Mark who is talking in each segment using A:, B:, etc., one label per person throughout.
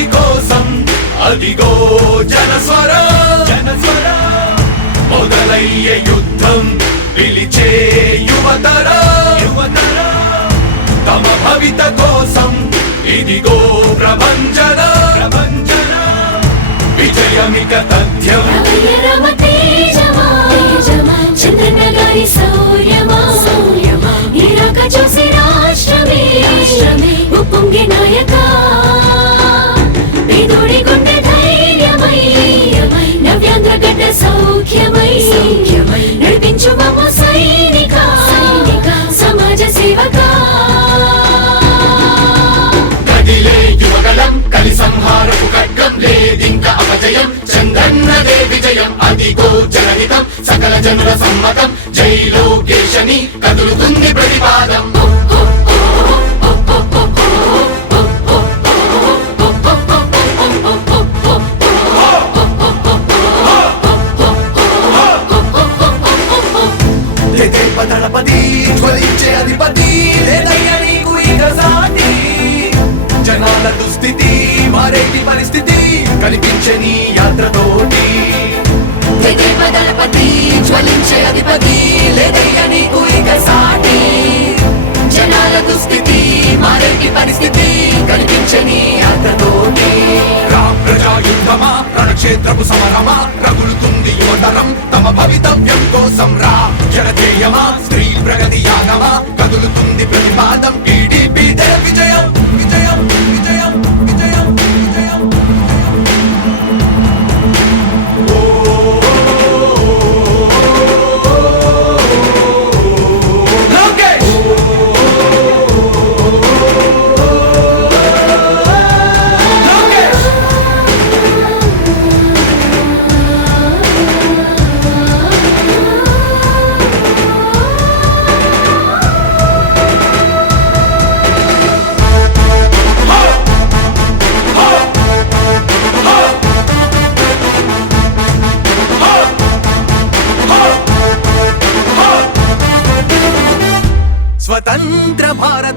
A: ప్రగతి కోసం అదిగో జనస్వర. జనస్వర మొదలయ్యే యుద్ధం పిలిచే యువతర. యువతర తమ భవిత కోసం ఇదిగో ప్రభంజన. ప్రభంజన విజయమిక తథ్యం.
B: రమయ రమ తేజమా తేజమా చూసి రాష్ట్రమే. రాష్ట్రమే. ఉప్పొంగే నాయక
C: మతం. సమ్మతం జై లోకేశని కదులుతుంది ప్రతిపాదం.
A: దుస్థితి మారేటి పరిస్థితి
B: కనిపించని యాత్రతోటి
A: రా ప్రజా యుద్ధమా రణక్షేత్రపు సమరమా రగులుతుంది యువతరం తమ భవితవ్యం కోసం రా. జనజేయమా స్త్రీ ప్రగతి యాగమా కదులుతుంది ప్రతిపాదం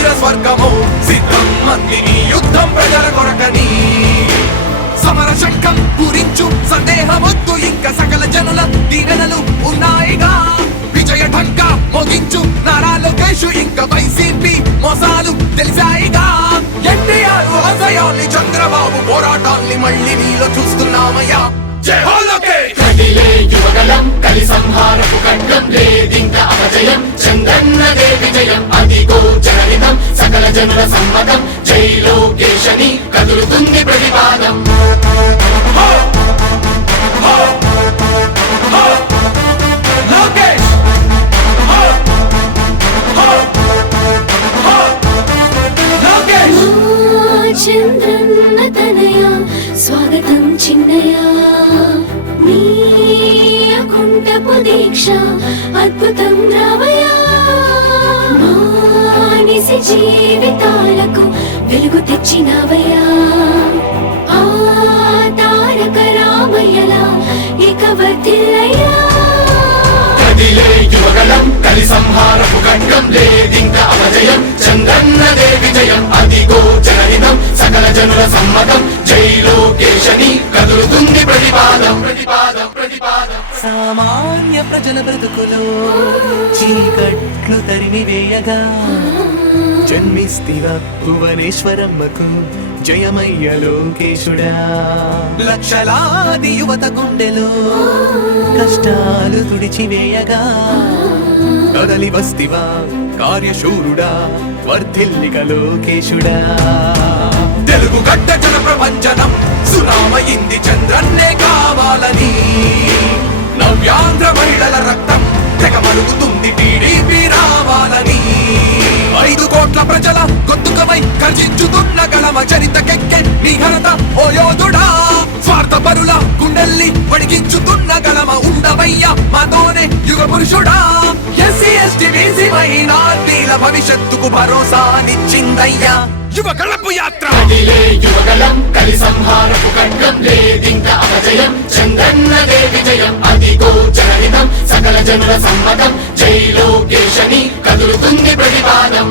A: వీర స్వర్గము సిద్ధం మందిని యుద్ధం ప్రజల కొరకని సమర శంఖం పూరించు సందేహమొద్దు ఇంకా సకల జనుల దీవెనలు ఉన్నాయిగా. విజయ ఢంకా మోగించు నారా లోకేష్ ఇంకా వైసీపీ మోసాలు తెలిసాయిగా. ఎన్టీఆర్ ఆశయాల్ని చంద్రబాబు పోరాటాన్ని మళ్ళీ నీలో చూస్తున్నామయ్యా. జై హో లోకేష్!
C: కదిలే యువగలం కలి సంహారపు ఖండం లేదింక అపజయం చంద్రన్నదే విజయం అదిగో జనహితం సకల జనుల సమ్మతం జై లోకేశని కదులుతుంది ప్రతిపాదం.
B: జీవితాలకు వెలుగు తెచ్చినవయ్యా. ఆ తారక రామయ్యలా ఇక వర్తిల్లయ్యా
C: కదిలే యువగలం కలి సంహారపు ఖడ్గం లేదింక అపజయం చంద్రన్నదే విజయం అదిగో జనహితం సకల జనుల సమ్మతం జై లోకేశని కదులుతుంది ప్రతిపాదం ప్రతిపాదం ప్రతిపాదం.
A: సామాన్య
D: ప్రజల బ్రతుకులో చీకట్లు తరిమి వేయగా జన్మిస్తివా భువనేశ్వరమ్మకు. జయమయ్య లోకేశుడా. లక్షలాది యువత గుండెలో కష్టాలు తుడిచివేయగా. కదలి వస్తివా కార్యశూరుడా వర్ధిల్లిక లోకేశుడా.
A: తెలుగు గడ్డ జన ప్రపంచనం సునామయింది చంద్రన్నే కావాలని. గర్జించుతున్న గలమ చరితకెక్కె నీ ఘనత ఓ యోధుడా. స్వార్థ పరుల గుండెల్ని వడిగించుతున్న గలమ ఉండవయ్య మాతోనే యుగ పురుషుడా. ఎస్సీ ఎస్టీ బీసీ మైనార్టీల భవిష్యత్తుకు భరోసానిచ్చిందయ్యా యువ కళపు యాత్ర.
C: కదిలే యువగలం కలి సంహారపు ఖడ్గం లేదింక అపజయం చంద్రన్నదే విజయం అదిగో జనహితం సకల జనుల సమ్మతం జై లోకేశని కదులుతుంది ప్రతిపాదం.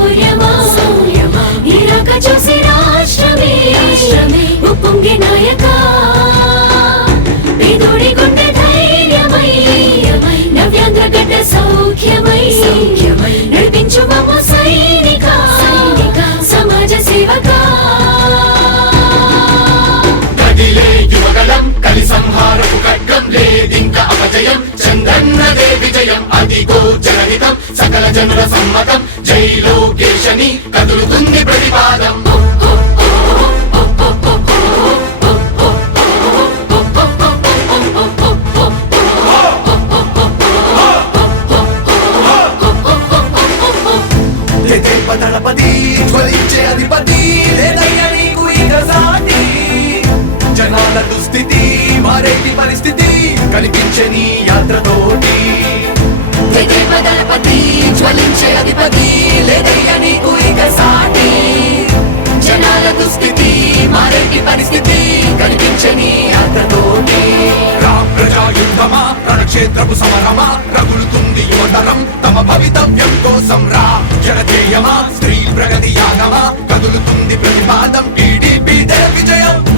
C: లేదింక అపజయం చంద్రన్నదే విజయం. అదిగో జనహితం. సకల జనుల సమ్మతం. జై లోకేశని కదులుతుంది ప్రతిపాదం.
A: దళపతి జ్వలించే అధిపతి లేదయ్యా నీకు ఈ సాటి జనాల దుస్థితి మారేటి పరిస్థితి? కనిపించే నీ యాత్రతోటి. దళపతి జ్వలించే అధిపతి లేదయ్య నీకు ఇక సాటి. జనాల దుస్థితి మారేటి పరిస్థితి? కనిపించే నీ యాత్రతోటి. రా ప్రజా యుద్ధమా రణక్షేత్రపు సమరమా? రగులుతుంది యువతరం తమ భవితవ్యం కోసం రా. జనజేయమా స్త్రీ ప్రగతి యాగమా? కదులుతుంది ప్రతిపాదం టీడీపీ విజయం.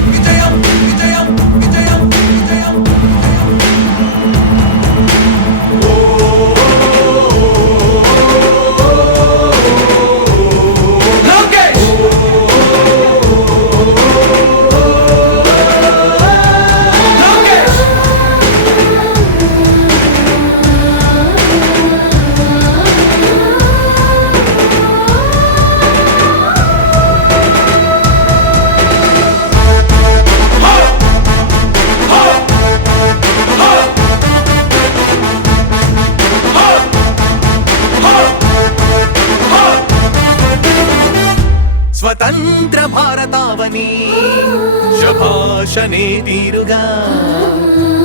A: శభాషనే తీరుగా.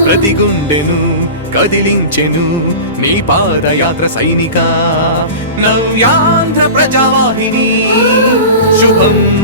A: ప్రతి గుండెను కదిలించెను నీ పాదయాత్ర సైనిక. నవ్యాంధ్ర ప్రజావాహిని శుభం